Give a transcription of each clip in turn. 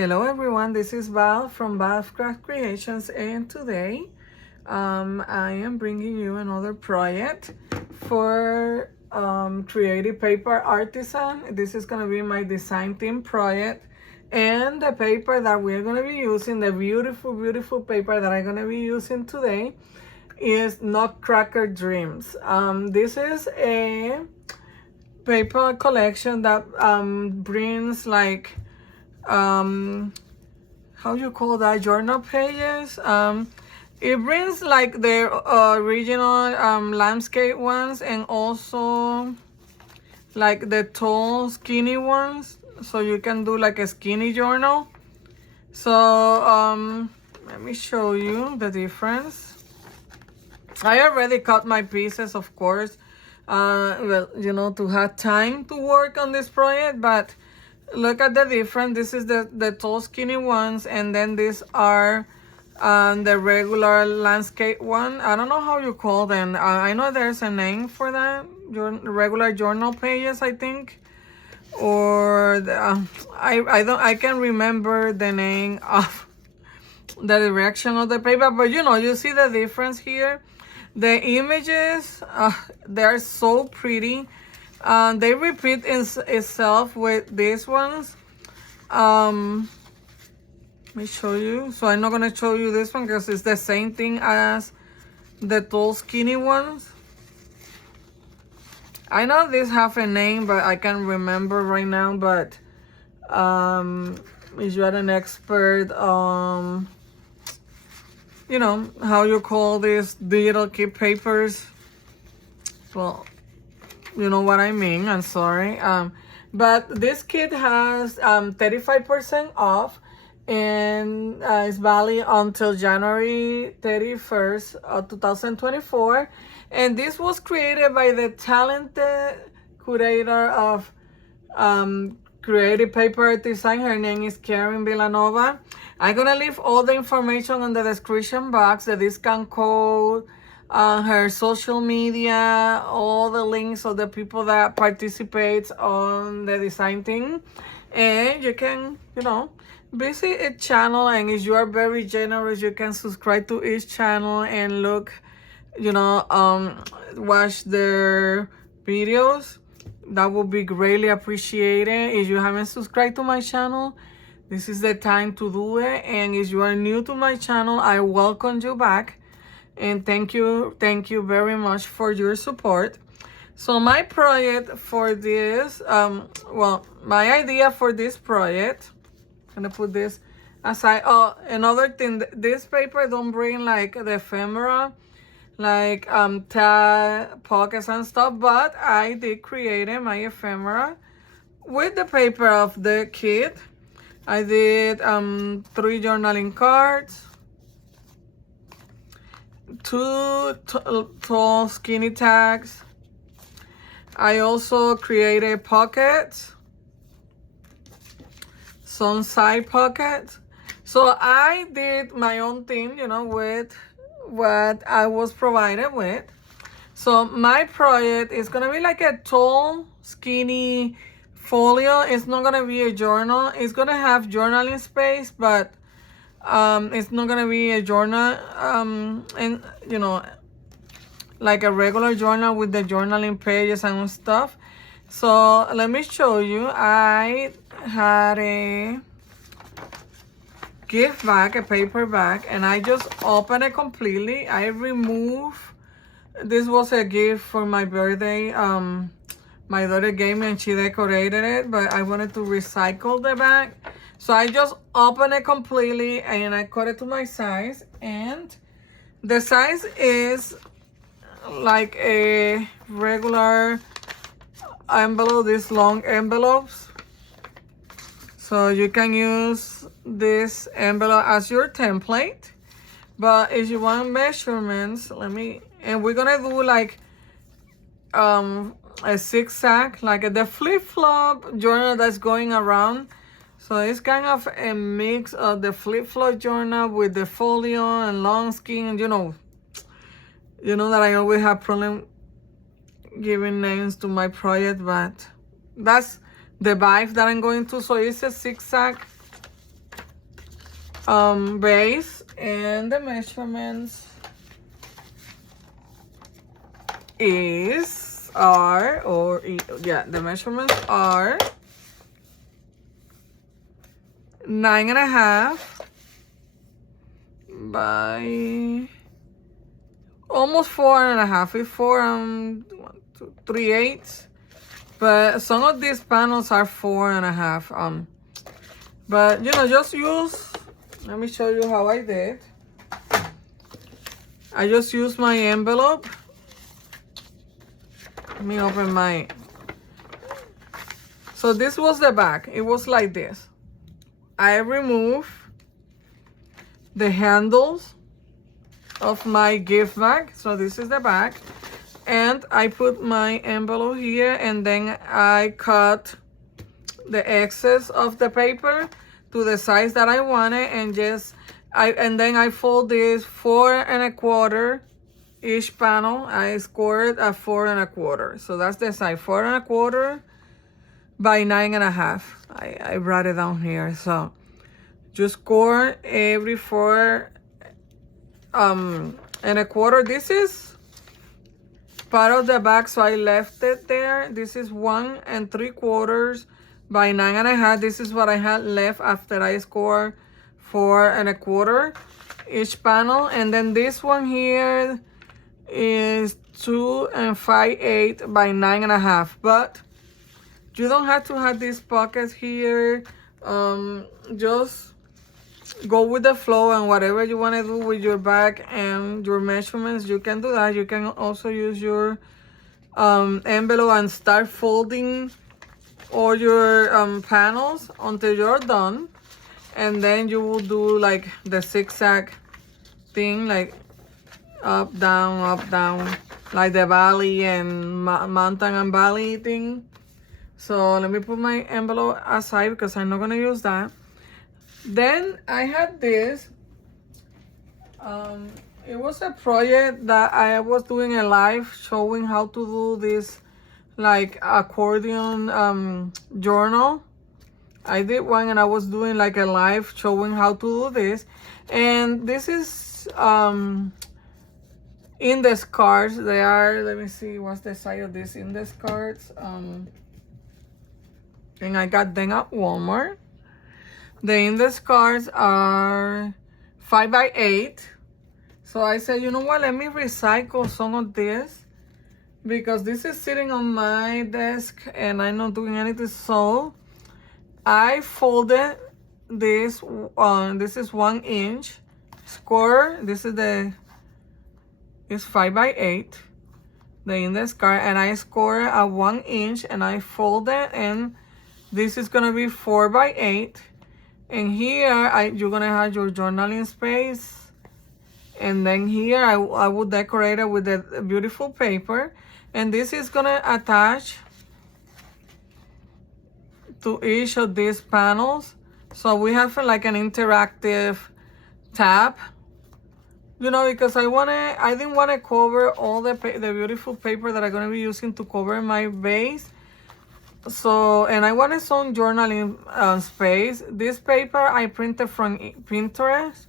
Hello everyone, this is Val from Val Craft Creations, and today I am bringing you another project for Kreativ Paper Artisan. This is going to be my design team project, and the paper that we're going to be using, the beautiful paper that I'm going to be using today is Nutcracker Dreams. This is a paper collection that brings like how you call that, journal pages. It brings like the original landscape ones, and also like the tall skinny ones, so you can do like a skinny journal. So let me show you the difference. I already cut my pieces, of course, well, you know, to have time to work on this project, but look at the difference. This is the tall skinny ones, and then these are the regular landscape one. I don't know how you call them. I know there's a name for that. Regular journal pages, I think, or I can't remember the name of the direction of the paper, but you know, you see the difference here. The images, they're so pretty. They repeat itself with these ones. Let me show you. So I'm not gonna show you this one because it's the same thing as the tall skinny ones. I know these have a name, but I can't remember right now. But if you are an expert, you know how you call these digital keep papers, well, you know what I mean. I'm sorry. But this kit has 35% off, and it's valid until January 31st of 2024. And this was created by the talented curator of Kreativ Paper Artisan. Her name is Karin Vilanova. I'm gonna leave all the information in the description box, the discount code, her social media, all the links of the people that participate on the design team. And you can, you know, visit a channel, and if you are very generous, you can subscribe to each channel and look, you know, watch their videos. That would be greatly appreciated. If you haven't subscribed to my channel, this is the time to do it. And if you are new to my channel, I welcome you back. And thank you very much for your support. So my project for this, well, my idea for this project, I'm gonna put this aside. Oh, another thing, this paper don't bring like the ephemera, like tag pockets and stuff, but I did create my ephemera with the paper of the kit. I did 3 journaling cards, 2 tall skinny tags. I also created pockets, some side pockets. So I did my own thing, you know, with what I was provided with. So my project is gonna be like a tall skinny folio. It's not gonna be a journal. It's gonna have journaling space, but it's not gonna be a journal, and you know, like a regular journal with the journaling pages and stuff. So let me show you. I had a gift bag, a paper bag, and I just opened it completely. I removed, this was a gift for my birthday. My daughter gave me and she decorated it, but I wanted to recycle the bag. So I just opened it completely and I cut it to my size. And the size is like a regular envelope, these long envelopes. So you can use this envelope as your template. But if you want measurements, and we're gonna do like a zigzag, like the flip-flop journal that's going around. So it's kind of a mix of the flip-flop journal with the folio and long skin. You know that I always have problem giving names to my project, but that's the vibe that I'm going to. So it's a zigzag base, and the measurements the measurements are 9.5 by almost 4.5. It's 4 and 3/8. But some of these panels are 4.5. But you know, just use. Let me show you how I did. I just used my envelope. Let me open my. So this was the back. It was like this. I remove the handles of my gift bag. So this is the back. And I put my envelope here, and then I cut the excess of the paper to the size that I wanted, and then I fold this 4.25 each panel. I scored at 4.25. So that's the size, 4.25 by 9.5. I wrote it down here. So just score every 4.25. This is part of the back, so I left it there. This is 1.75 by 9.5. This is what I had left after I scored 4.25 each panel. And then this one here is 2 5/8 by 9.5. But you don't have to have these pockets here. Just go with the flow, and whatever you want to do with your bag and your measurements, you can do that. You can also use your envelope and start folding all your panels until you're done, and then you will do like the zigzag thing, like up down, like the valley and mountain and valley thing. So let me put my envelope aside because I'm not gonna use that. Then I had this. It was a project that I was doing a live showing how to do this, like accordion journal. I did one, and I was doing like a live showing how to do this. And this is index cards. They are, let me see, what's the size of these index cards? And I got them at Walmart. The index cards are 5x8. So I said, you know what, let me recycle some of this, because this is sitting on my desk and I'm not doing anything. So I folded this. This is 1 inch square. This is it's 5x8, the index card, and I score at 1 inch, and I fold it, and this is gonna be 4x8. And here you're gonna have your journaling space, and then here I will decorate it with the beautiful paper, and this is gonna attach to each of these panels. So we have like an interactive tab, you know, because I didn't want to cover all the beautiful paper that I'm gonna be using to cover my base. So, and I wanted some journaling space. This paper I printed from Pinterest.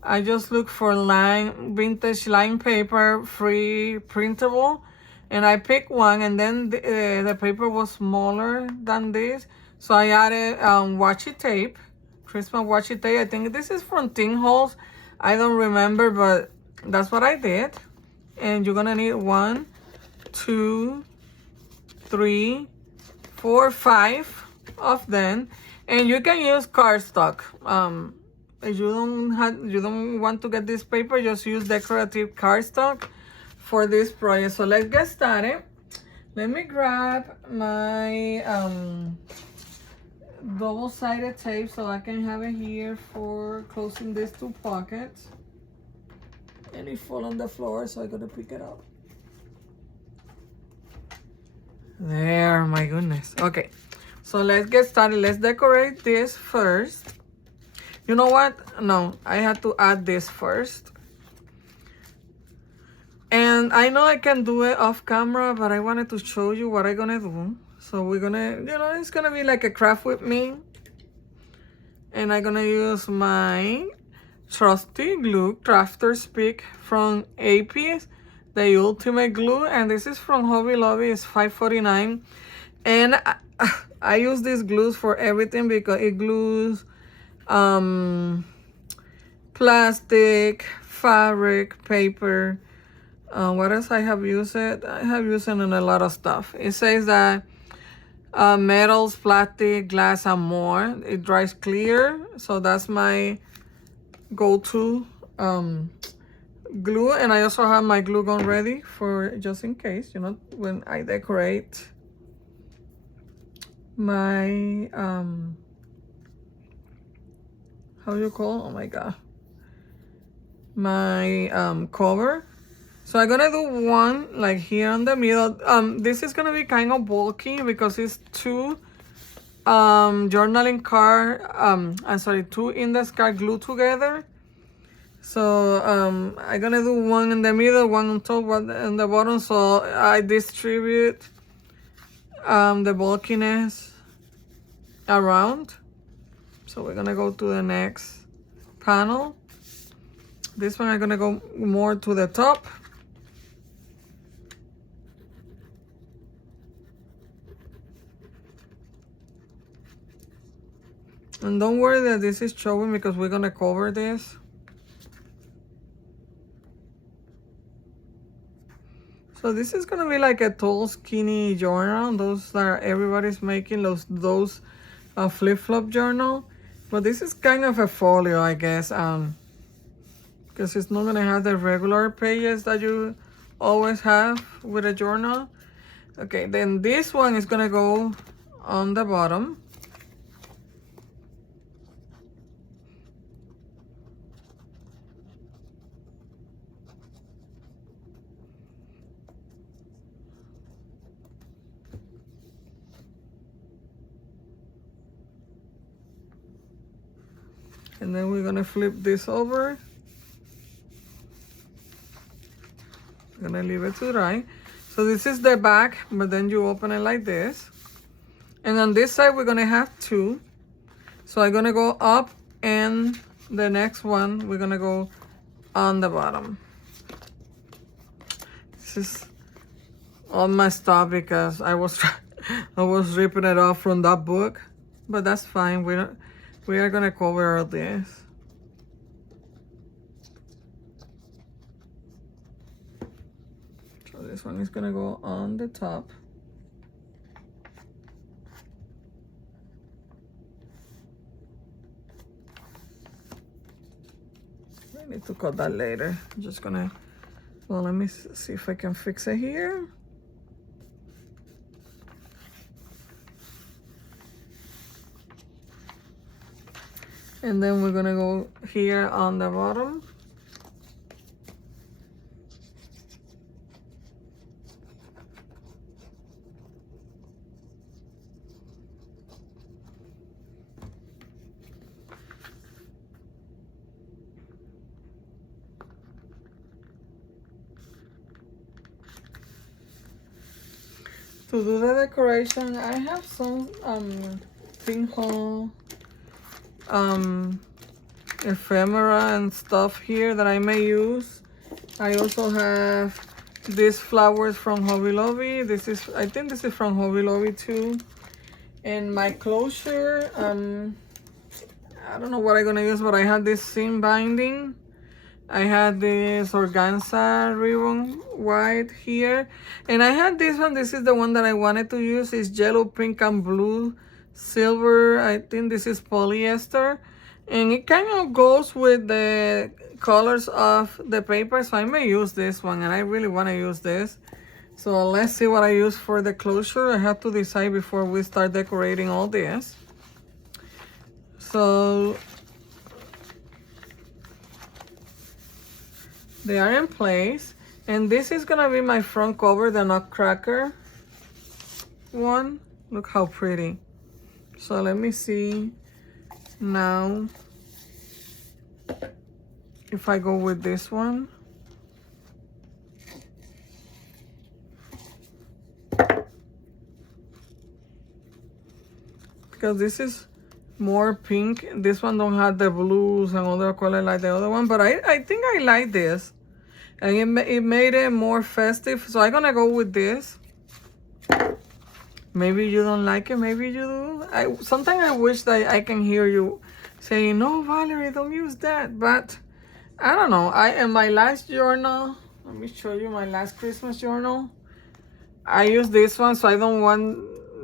I just look for vintage line paper, free printable, and I picked one, and then the paper was smaller than this. So I added washi tape, Christmas washi tape. I think this is from Tin Holes. I don't remember, but that's what I did. And you're gonna need 1, 2, 3, 4, 5 of them, and you can use cardstock. If you don't want to get this paper, just use decorative cardstock for this project. So let's get started. Let me grab my double-sided tape so I can have it here for closing these 2 pockets. And it fall on the floor, so I gotta pick it up. There, my goodness. Okay, so let's get started. Let's decorate this first. You know what? No, I had to add this first. And I know I can do it off camera, but I wanted to show you what I'm gonna do. So we're gonna, you know, it's gonna be like a craft with me. And I'm gonna use my trusty glue, Crafter's Pick from AP's, the ultimate glue, and this is from Hobby Lobby. It's $5.49, and I use these glues for everything because it glues plastic, fabric, paper. What else I have used it? I have used it in a lot of stuff. It says that metals, plastic, glass, and more. It dries clear, so that's my go-to glue. And I also have my glue gun ready for just in case, you know, when I decorate my how you call, oh my god, my cover. So I'm gonna do one like here in the middle. This is gonna be kind of bulky because it's two journaling card, two index card glued together. So I'm gonna do one in the middle, one on top, one in the bottom, so I distribute the bulkiness around. So we're gonna go to the next panel. This one I'm gonna go more to the top. And don't worry that this is showing because we're gonna cover this. So this is gonna be like a tall, skinny journal. Those that everybody's making, those flip-flop journal. But this is kind of a folio, I guess, because it's not gonna have the regular pages that you always have with a journal. Okay, then this one is gonna go on the bottom. And then we're gonna flip this over. I'm gonna leave it to dry. So this is the back, but then you open it like this. And on this side, we're gonna have two. So I'm gonna go up, and the next one, we're gonna go on the bottom. This is all messed up because I was ripping it off from that book, but that's fine. We are gonna cover all this. So this one is gonna go on the top. I need to cut that later. I'm just gonna, well, let me see if I can fix it here. And then we're gonna go here on the bottom. To do the decoration, I have some pinhole ephemera and stuff here that I may use. I also have these flowers from Hobby Lobby. I think this is from Hobby Lobby too. And my closure, I don't know what I'm gonna use, but I had this seam binding. I had this organza ribbon white here, and I had this one. This is the one that I wanted to use. It's yellow, pink, and blue, silver. I think this is polyester, and it kind of goes with the colors of the paper, so I may use this one, and I really want to use this. So let's see what I use for the closure. I have to decide before we start decorating all this. So they are in place, and this is gonna be my front cover, the Nutcracker one. Look how pretty. So let me see now if I go with this one. Because this is more pink. This one don't have the blues and other color like the other one, but I think I like this. And it made it more festive, so I'm gonna go with this. Maybe you don't like it, maybe you do. Sometimes I wish that I can hear you saying, no, Valerie, don't use that. But I don't know. In my last journal, let me show you my last Christmas journal. I use this one, so I don't want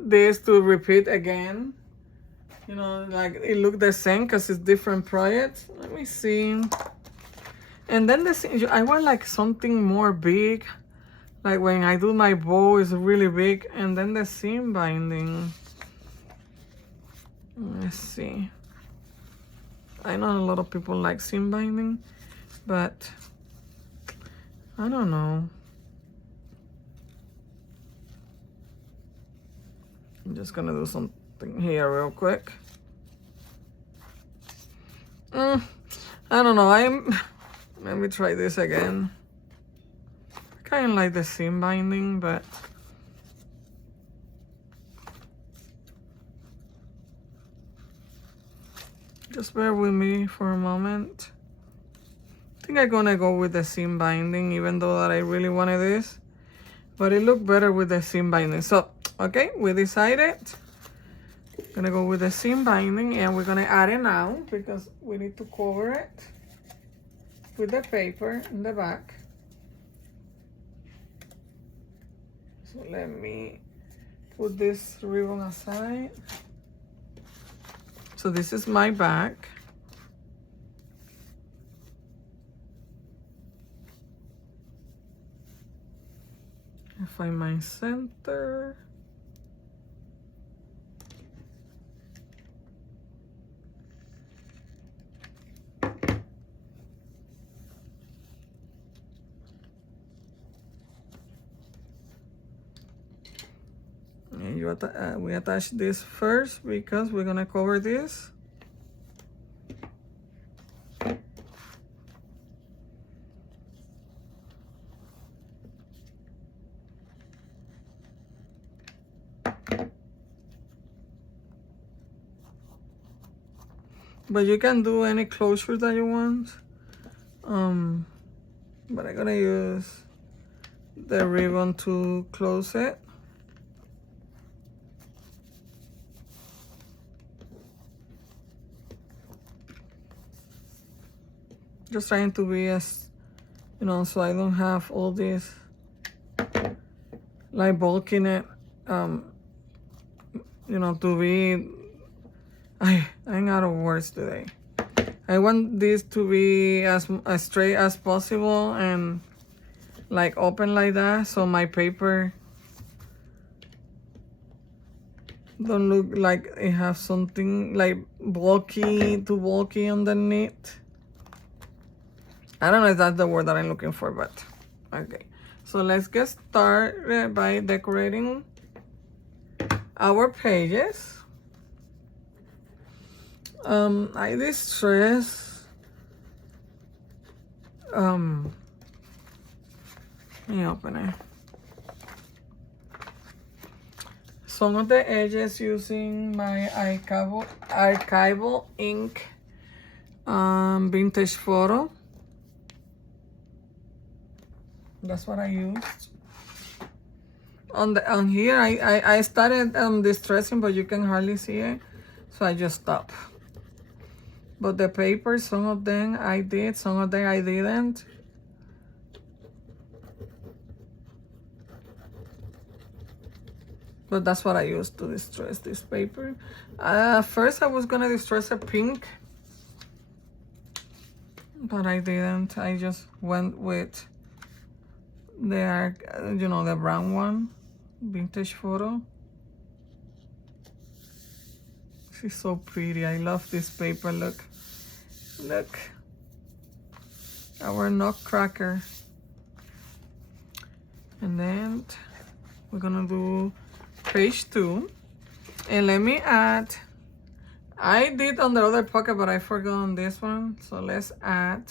this to repeat again. You know, like it look the same because it's different projects. Let me see. And then I want like something more big. Like when I do my bow, it's really big. And then the seam binding. Let's see. I know a lot of people like seam binding, but I don't know. I'm just gonna do something here real quick. I don't know. Let me try this again. I kind of like the seam binding, but just bear with me for a moment. I think I'm gonna go with the seam binding, even though that I really wanted this, but it looked better with the seam binding. So, okay, we decided. Gonna go with the seam binding, and we're gonna add it now because we need to cover it with the paper in the back. So let me put this ribbon aside. So this is my back. I find my center. And we attach this first because we're gonna cover this. But you can do any closure that you want. But I'm gonna use the ribbon to close it. Just trying to be as, you know, so I don't have all this like bulking it, you know, to be, I'm out of words today. I want this to be as straight as possible and like open like that, so my paper don't look like it has something like too bulky underneath. I don't know if that's the word that I'm looking for, but okay. So let's get started by decorating our pages. I distress. Let me open it. Some of the edges using my archival ink vintage photo. That's what I used. On here, I started distressing, but you can hardly see it, so I just stopped. But the paper, some of them I did, some of them I didn't. But that's what I used to distress this paper. First, I was gonna distress a pink, but I didn't. I just went with the, you know, the brown one, vintage photo. She's so pretty. I love this paper. Look, look, our Nutcracker. And then we're gonna do page 2, and let me add. I did on the other pocket, but I forgot on this one. So let's add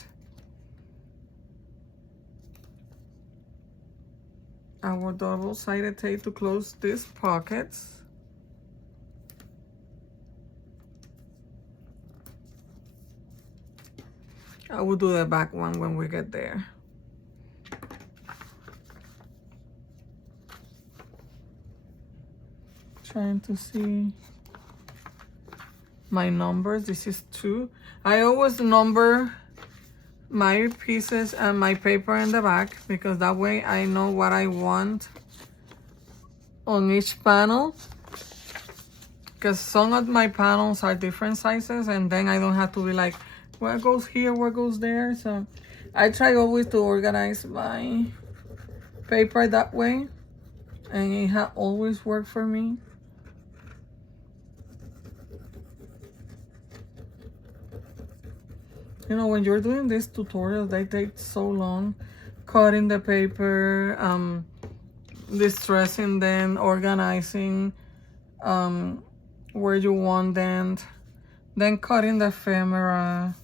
our double-sided tape to close these pockets. I will do the back one when we get there. Trying to see my numbers. This is 2. I always number my pieces and my paper in the back because that way I know what I want on each panel, because some of my panels are different sizes and then I don't have to be like, what goes here, what goes there. So I try always to organize my paper that way, and it has always worked for me. You know, when you're doing these tutorials, they take so long. Cutting the paper, distressing them, organizing where you want them, then cutting the ephemera,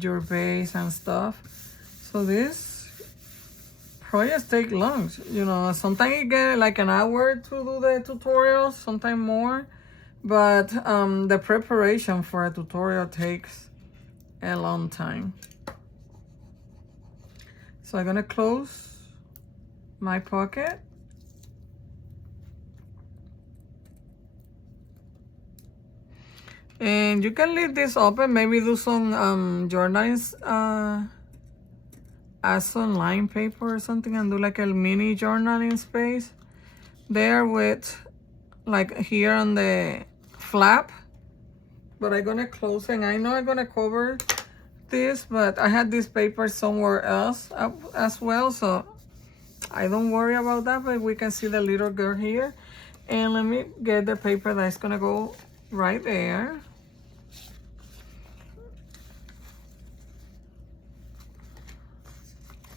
your base and stuff. So these projects take long. You know, sometimes you get like an hour to do the tutorial, sometimes more. But the preparation for a tutorial takes a long time. So I'm gonna close my pocket. And you can leave this open, maybe do some journals as some line paper or something and do like a mini journaling space there with like here on the flap. But I'm gonna close, and I know I'm gonna cover this, but I had this paper somewhere else as well, so I don't worry about that. But we can see the little girl here, and let me get the paper that's gonna go right there.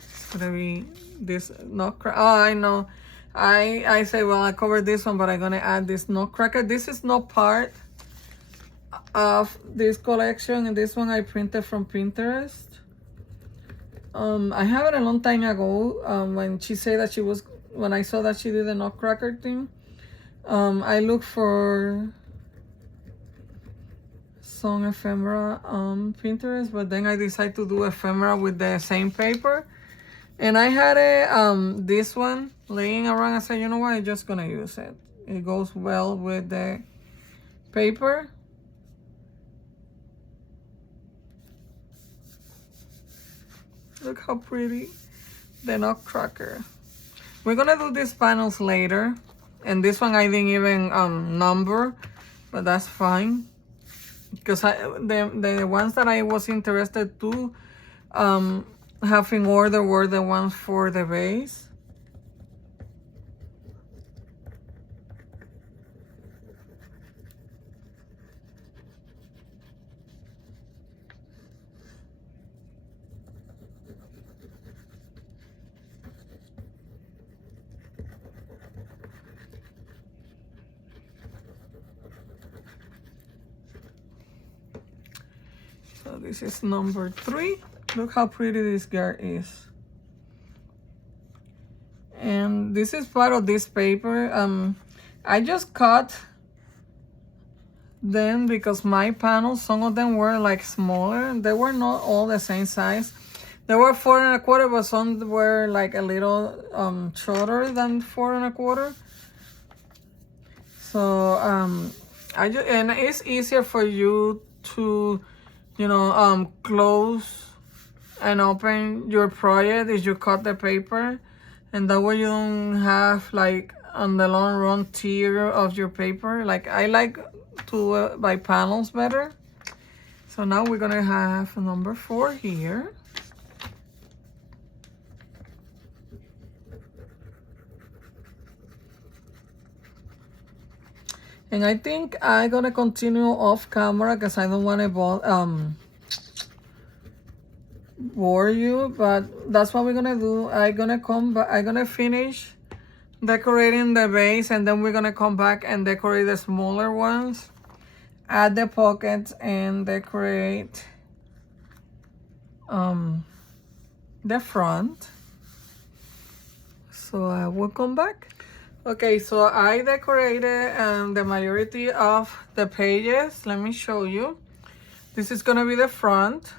It's gonna be this Nutcracker. Oh, I know. I say, well, I covered this one, but I'm gonna add this Nutcracker. This is not part of this collection, and this one I printed from Pinterest. I have it a long time ago, when she said that she was, when I saw that she did the Nutcracker thing. I looked for some ephemera on Pinterest, but then I decided to do ephemera with the same paper. And I had this one laying around. I said, you know what, I'm just gonna use it. It goes well with the paper. Look how pretty, the Nutcracker. We're gonna do these panels later. And this one I didn't even number, but that's fine. Because the ones that I was interested to have in order were the ones for the base. So this is number 3. Look how pretty this girl is. And this is part of this paper. I just cut them because my panels, some of them were like smaller. They were not all the same size. They were 4 1/4, but some were like a little shorter than 4 1/4. So and it's easier for you to, you know, close and open your project if you cut the paper, and that way you don't have like on the long run tear of your paper. Like I like to by panels better. So now we're gonna have number 4 here. And I think I'm gonna continue off camera because I don't want to bore you, but that's what we're gonna do. I'm gonna come back, I'm gonna finish decorating the base, and then we're gonna come back and decorate the smaller ones, add the pockets, and decorate the front. So I will come back. Okay, so I decorated the majority of the pages. Let me show you. This is gonna be the front.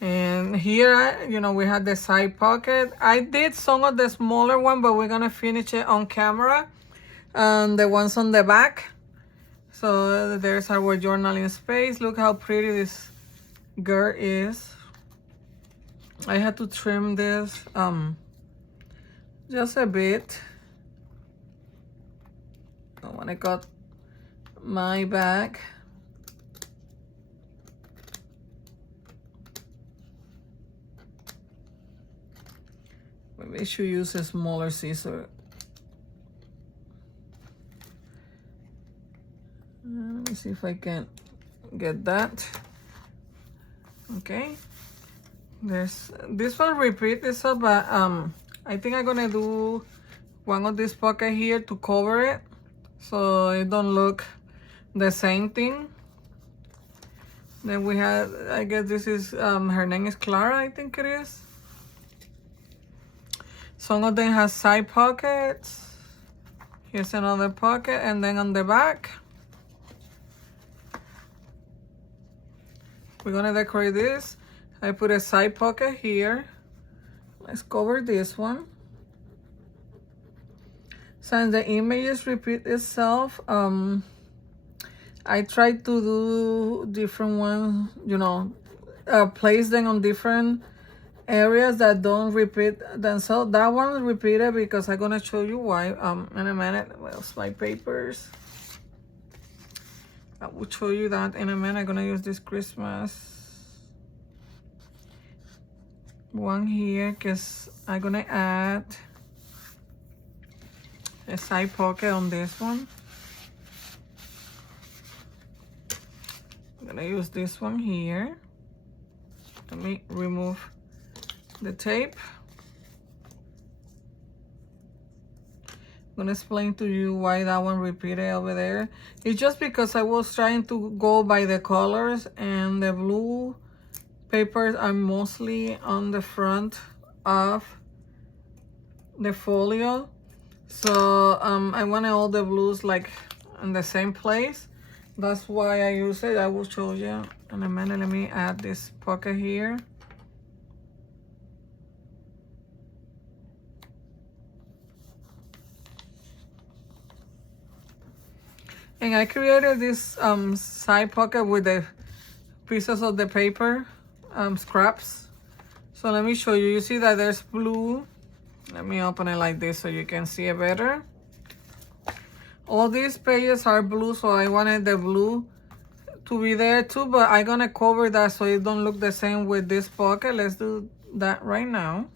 And here, you know, we had the side pocket. I did some of the smaller one, but we're gonna finish it on camera. And the ones on the back. So there's our journaling space. Look how pretty this girl is. I had to trim this just a bit. When I got my bag. Maybe I should use a smaller scissor. Let me see if I can get that. Okay. There's this one repeat this up, but I think I'm gonna do one of this pocket here to cover it, so it don't look the same thing. Then we have, I guess this is her name is Clara, I think it is. Some of them has side pockets. Here's another pocket, and then on the back we're gonna decorate this. I put a side pocket here. Let's cover this one. Since the images repeat itself, I try to do different ones, you know, place them on different areas that don't repeat themselves. That one repeated because I'm gonna show you why in a minute. Where's my papers? I will show you that in a minute. I'm gonna use this Christmas one here because I'm gonna add a side pocket on this one. I'm gonna use this one here. Let me remove the tape. I'm gonna explain to you why that one repeated over there. It's just because I was trying to go by the colors, and the blue papers are mostly on the front of the folio. So I wanted all the blues like in the same place. That's why I use it. I will show you in a minute. Let me add this pocket here. And I created this side pocket with the pieces of the paper, scraps. So let me show you. You see that there's blue. Let me open it like this so you can see it better. All these pages are blue, so I wanted the blue to be there too, but I'm gonna cover that so it don't look the same with this pocket. Let's do that right now.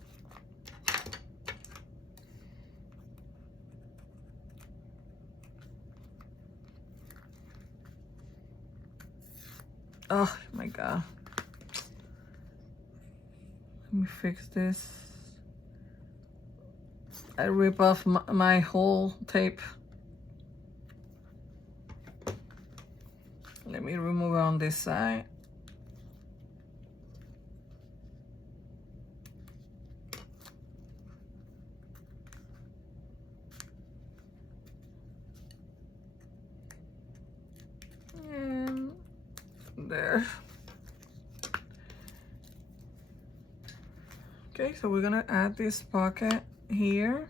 Oh my God. Let me fix this. I rip off my whole tape. Let me remove it on this side. And there. Okay, so we're gonna add this pocket here.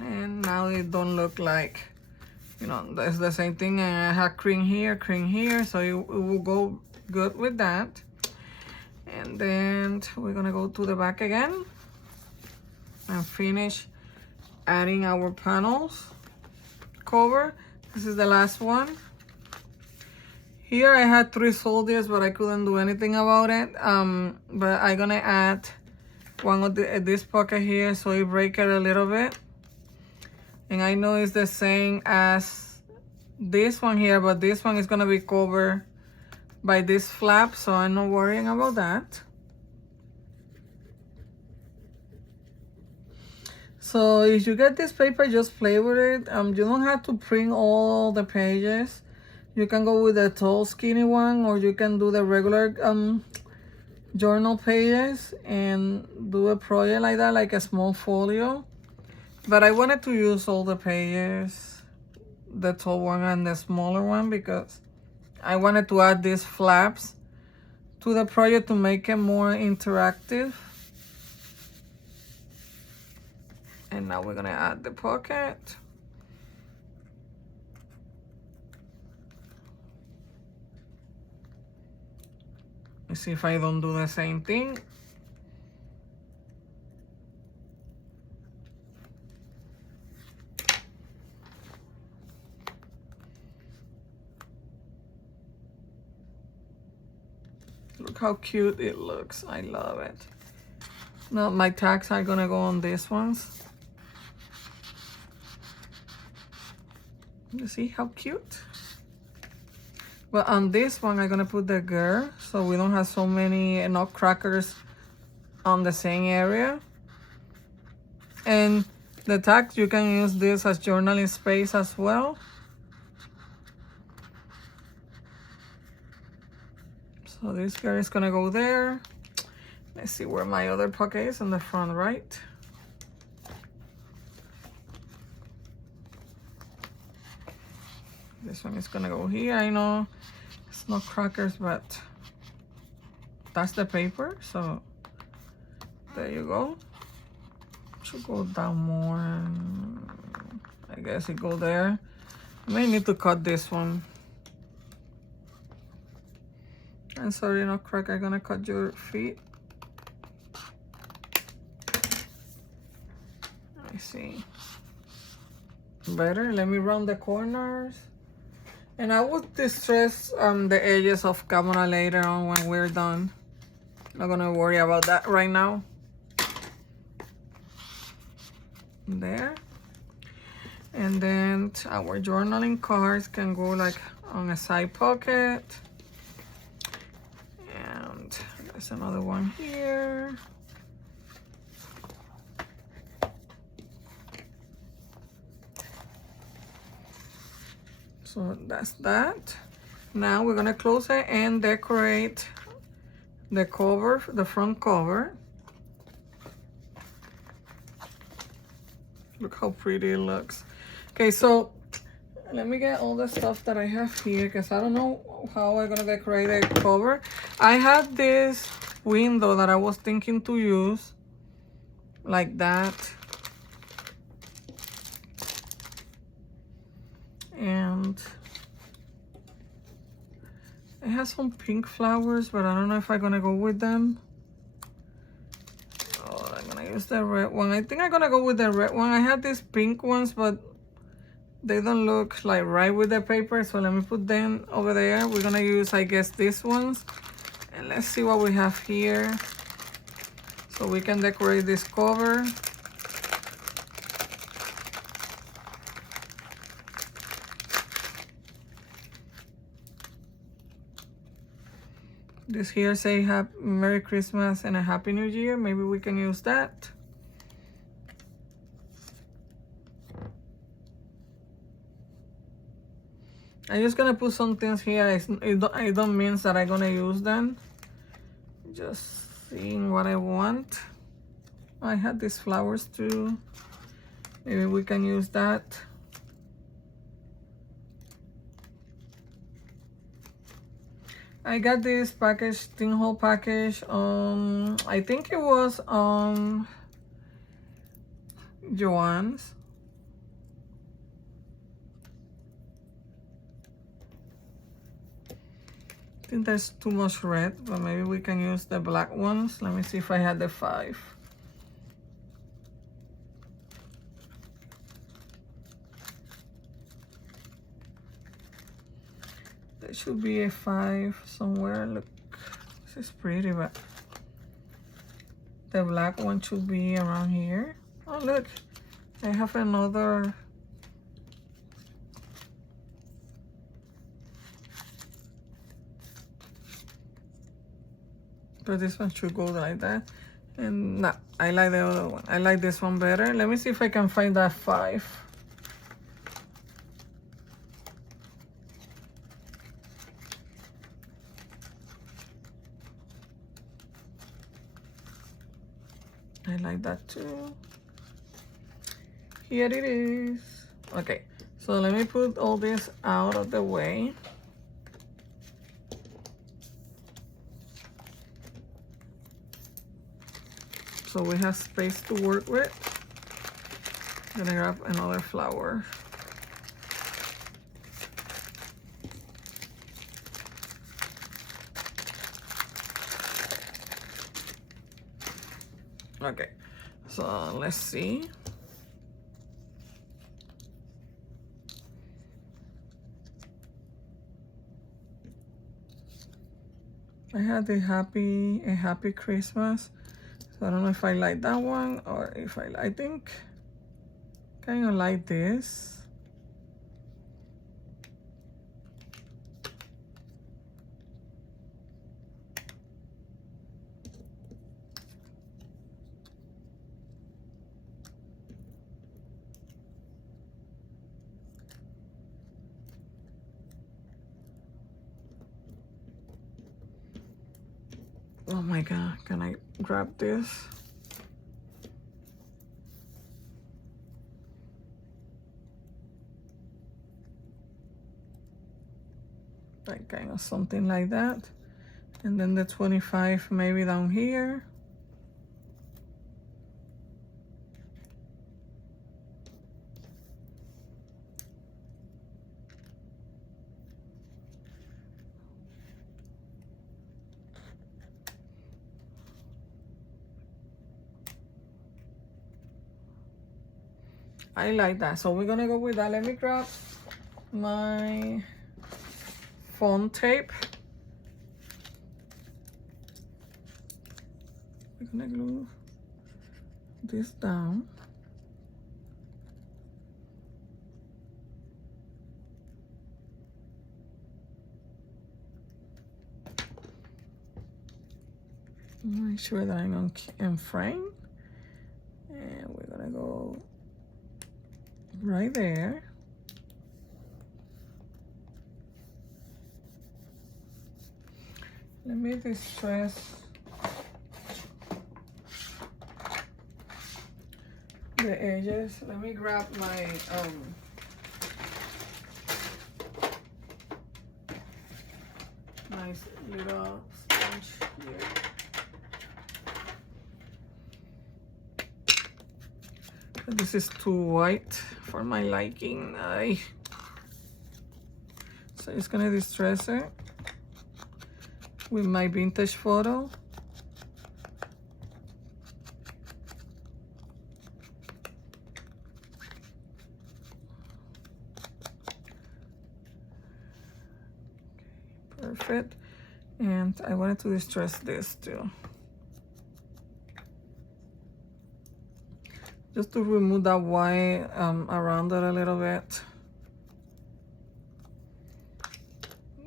And now it don't look like, you know, that's the same thing. And I have cream here, so it will go good with that. And then we're gonna go to the back again and finish adding our panels cover. This is the last one. Here I had 3 soldiers, but I couldn't do anything about it. But I'm gonna add one of this pocket here so it break it a little bit. And I know it's the same as this one here, but this one is gonna be covered by this flap, so I'm not worrying about that. So if you get this paper, just play with it. You don't have to print all the pages. You can go with the tall, skinny one, or you can do the regular journal pages and do a project like that, like a small folio. But I wanted to use all the pages, the tall one and the smaller one, because I wanted to add these flaps to the project to make it more interactive. And now we're gonna add the pocket. Let's see if I don't do the same thing. Look how cute it looks. I love it. Now my tags are gonna go on these ones. You see how cute? But on this one, I'm gonna put the girl, so we don't have so many nutcrackers on the same area. And the tags, you can use this as journaling space as well. So this girl is gonna go there. Let's see where my other pocket is, in the front right. This one is gonna go here. I know it's not crackers, but that's the paper, so there you go. Should go down more. I guess it go there. I may need to cut this one. I'm sorry, Nutcracker, I'm gonna cut your feet. Let me see. Better. Let me round the corners. And I would distress the edges of camera later on when we're done. Not gonna worry about that right now. There. And then our journaling cards can go like on a side pocket. And there's another one here. So that's that. Now we're gonna close it and decorate the cover, the front cover. Look how pretty it looks. Okay, so let me get all the stuff that I have here, because I don't know how I'm gonna decorate the cover. I had this window that I was thinking to use like that. And it has some pink flowers, but I don't know if I'm gonna go with them. Oh, I'm gonna use the red one. I think I'm gonna go with the red one. I had these pink ones, but they don't look like right with the paper, so let me put them over there. We're gonna use, I guess, these ones. And let's see what we have here, so we can decorate this cover. This here say Merry Christmas and a Happy New Year. Maybe we can use that. I'm just gonna put some things here. I don't mean that I'm gonna use them. Just seeing what I want. I had these flowers too. Maybe we can use that. I got this package, tin hole package, I think it was on Joann's. I think there's too much red, but maybe we can use the black ones. Let me see if I had the 5. There should be a 5 somewhere. Look, this is pretty, but the black one should be around here. Oh, look, I have another. But this one should go like that. And no, I like the other one. I like this one better. Let me see if I can find that 5. I like that too. Here it is. Okay, so let me put all this out of the way. So we have space to work with. I'm gonna grab another flower. Okay, so let's see. I had a happy Christmas. So I don't know if I like that one or if I think kind of like this. Oh my God, can I grab this? Like kind of something like that. And then the 25 maybe down here. I like that. So we're gonna go with that. Let me grab my foam tape. We're gonna glue this down. Make sure that I'm in frame. And we're gonna go right there. Let me distress the edges. Let me grab my nice little sponge here. This is too white for my liking. So it's gonna distress it with my vintage photo. Okay, perfect. And I wanted to distress this too. Just to remove that white around it a little bit.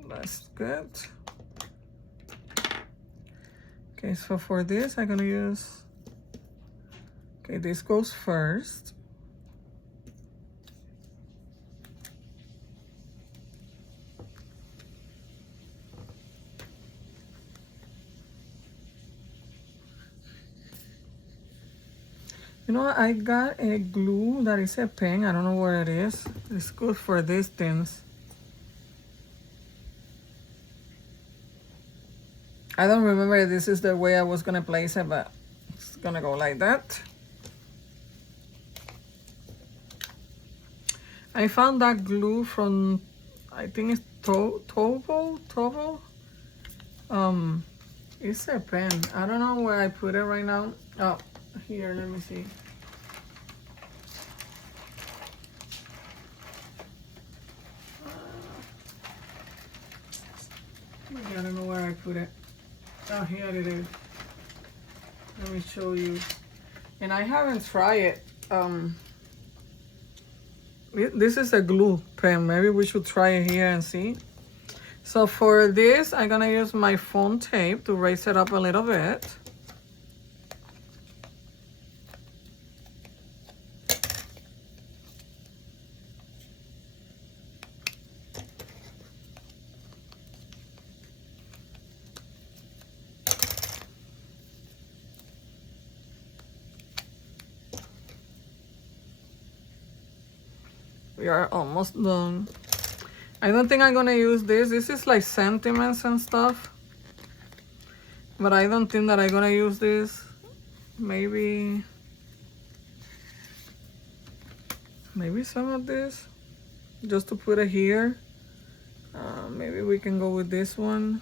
That's good. Okay, so for this, I'm gonna use, okay, this goes first. You know, I got a glue that is a pen. I don't know where it is. It's good for these things. I don't remember if this is the way I was gonna place it, but it's gonna go like that. I found that glue from, I think it's Tovo. It's a pen. I don't know where I put it right now. Oh, here, let me see. I don't know where I put it. Oh, here it is. Let me show you. And I haven't tried it. This is a glue pen. Maybe we should try it here and see. So for this, I'm gonna use my foam tape to raise it up a little bit. We are almost done. I don't think I'm gonna use this. This is like sentiments and stuff. But I don't think that I'm gonna use this. Maybe some of this. Just to put it here. Maybe we can go with this one.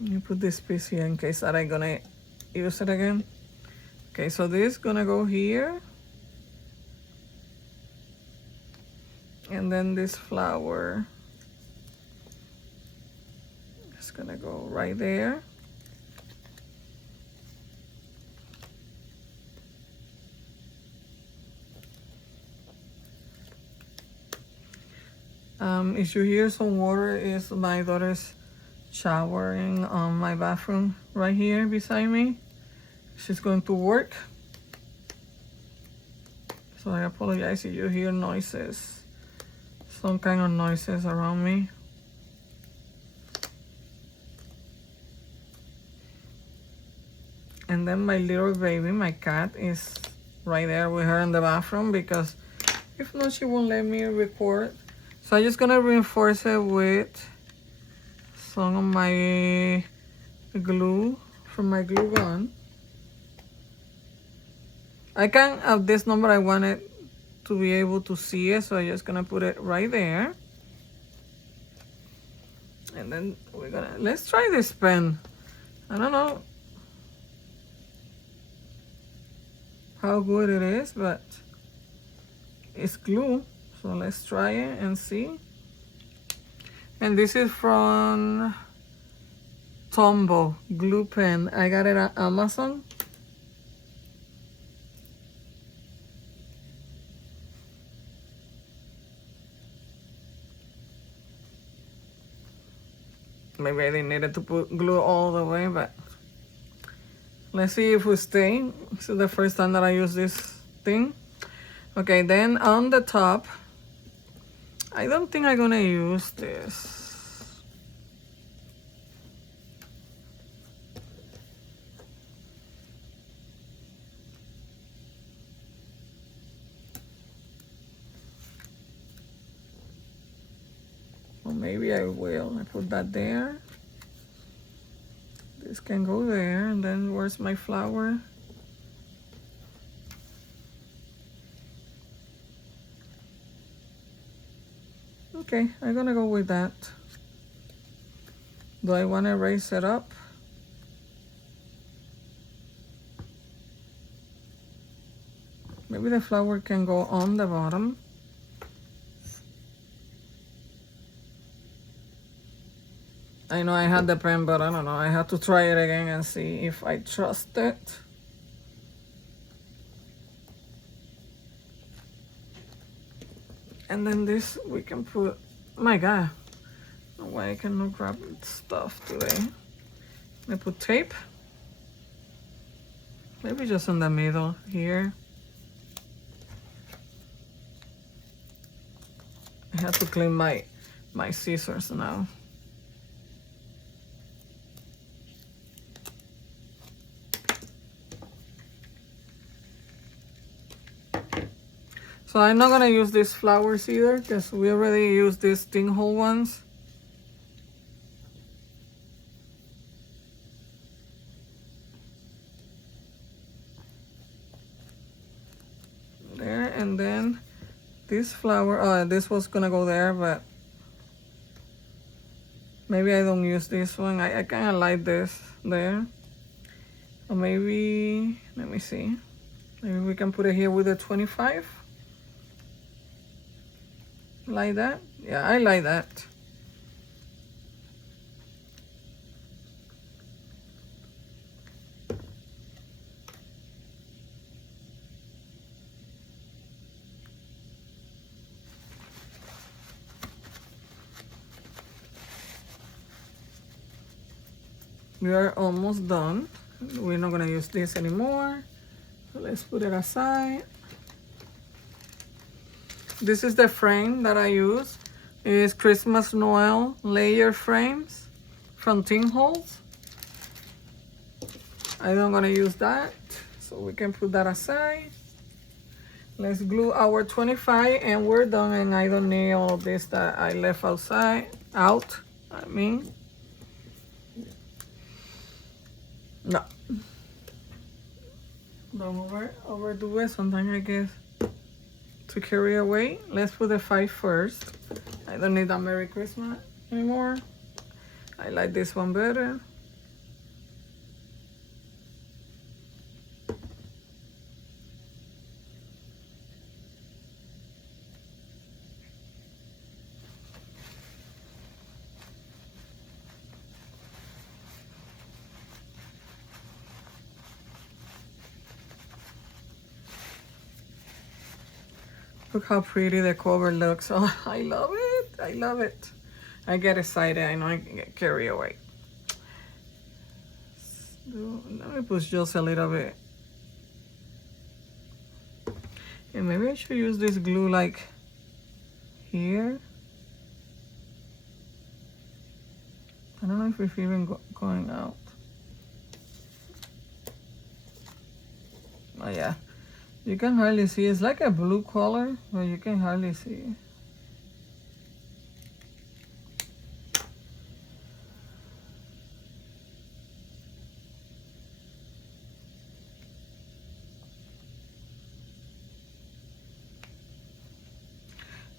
Let me put this piece here in case that I'm gonna use it again. Okay, so this is gonna go here. And then this flower is gonna go right there. If you hear some water, is my daughter's showering on my bathroom right here beside me. She's going to work. So I apologize if you hear noises, some kind of noises around me. And then my little baby, my cat, is right there with her in the bathroom because if not, she won't let me record. So I'm just gonna reinforce it with some of my glue from my glue gun. I can, at this number, I want it to be able to see it, so I'm just gonna put it right there. And then we're gonna, let's try this pen. I don't know how good it is, but it's glue. So let's try it and see. And this is from Tombow glue pen. I got it at Amazon. Maybe I didn't need it to put glue all the way, but let's see if we stay. This is the first time that I use this thing. Okay, then on the top, I don't think I'm gonna use this. Or maybe I will. I put that there. This can go there, and then where's my flower? Okay, I'm gonna go with that. Do I want to raise it up? Maybe the flower can go on the bottom. I know I had the pen, but I don't know. I have to try it again and see if I trust it. And then this we can put, my God, why I cannot grab stuff today. I put tape. Maybe just in the middle here. I have to clean my scissors now. So I'm not gonna use these flowers either because we already used these sting hole ones. There, and then this flower, this was gonna go there, but maybe I don't use this one. I kinda like this there. Or maybe, let me see. Maybe we can put it here with a 25. Like that? Yeah, I like that. We are almost done. We're not gonna use this anymore. So let's put it aside. This is the frame that I use. It is Christmas Noel layer frames from Tin Holes. I'm not gonna use that, so we can put that aside. Let's glue our 25 and we're done, and I don't need all of this that I left out. No. Don't overdo it. Sometimes I guess to carry away. Let's put the 5 first. I don't need that Merry Christmas anymore. I like this one better. Look how pretty the cover looks. Oh, I love it. I love it. I get excited. I know I can get carried away. Let me push just a little bit. And maybe I should use this glue like here. I don't know if it's even going out. Oh yeah. You can hardly see. It's like a blue color, but you can hardly see.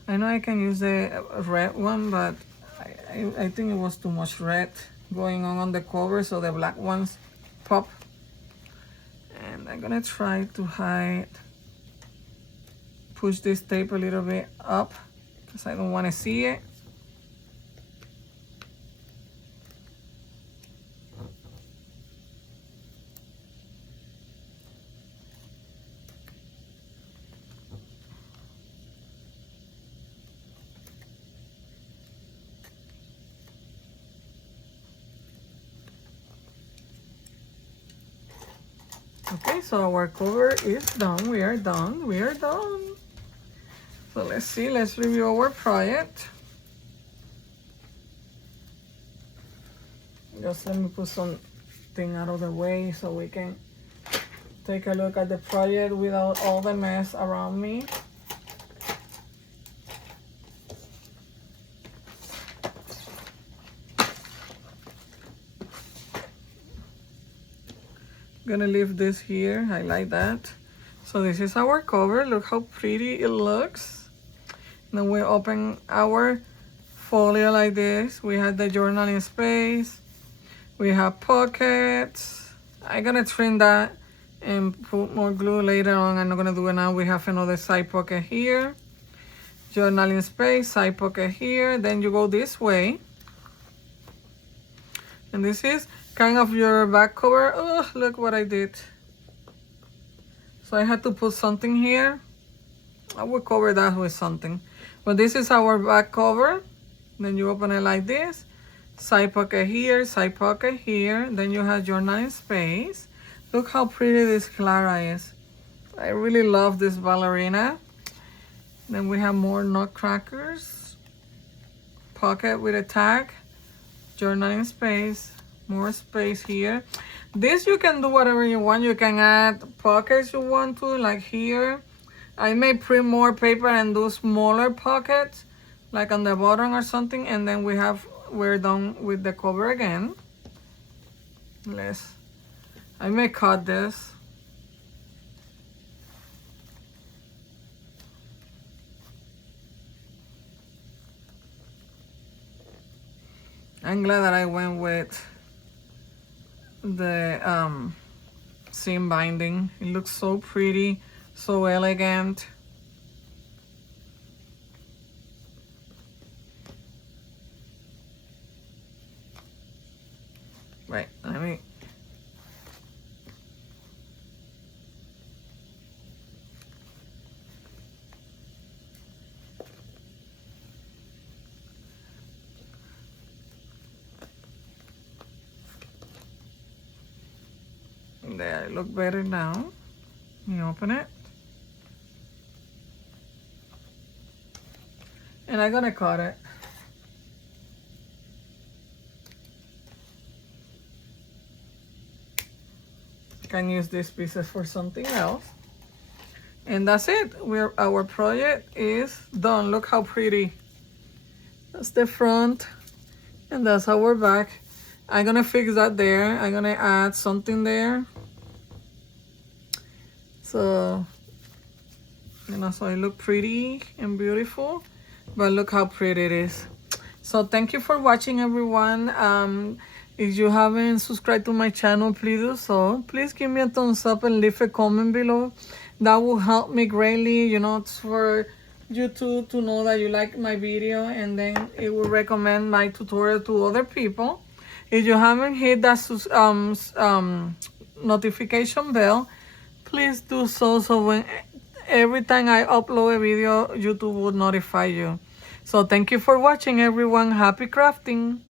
I know I can use the red one, but I think it was too much red going on the cover, so the black ones pop. And I'm gonna try to push this tape a little bit up because I don't want to see it. Okay, so our cover is done. We are done. We are done. So let's see. Let's review our project. Just let me put something out of the way so we can take a look at the project without all the mess around me. Gonna leave this here. I like that. So this is our cover. Look how pretty it looks. Then we open our folio like this. We have the journaling space. We have pockets. I'm gonna trim that and put more glue later on. I'm not gonna do it now. We have another side pocket here. Journaling space, side pocket here. Then you go this way. And this is kind of your back cover. Oh, look what I did. So I had to put something here. I will cover that with something. But this is our back cover. Then you open it like this. Side pocket here, side pocket here. Then you have journaling space. Look how pretty this Clara is. I really love this ballerina. Then we have more nutcrackers. Pocket with a tag. Journaling space. More space here. This you can do whatever you want. You can add pockets you want to, like here. I may print more paper and do smaller pockets, like on the bottom or something. And then we're done with the cover again. I may cut this. I'm glad that I went with the seam binding. It looks so pretty, so elegant. Right, let me it look better now. Let me open it. And I'm gonna cut it. Can use these pieces for something else. And that's it. Our project is done. Look how pretty. That's the front and that's our back. I'm gonna fix that there. I'm gonna add something there. So, you know, so it look pretty and beautiful, but look how pretty it is. So thank you for watching, everyone. If you haven't subscribed to my channel, please do so. Please give me a thumbs up and leave a comment below. That will help me greatly, you know, for YouTube to know that you like my video, and then it will recommend my tutorial to other people. If you haven't hit that notification bell, please do so, so when every time I upload a video, YouTube will notify you. So thank you for watching, everyone. Happy crafting.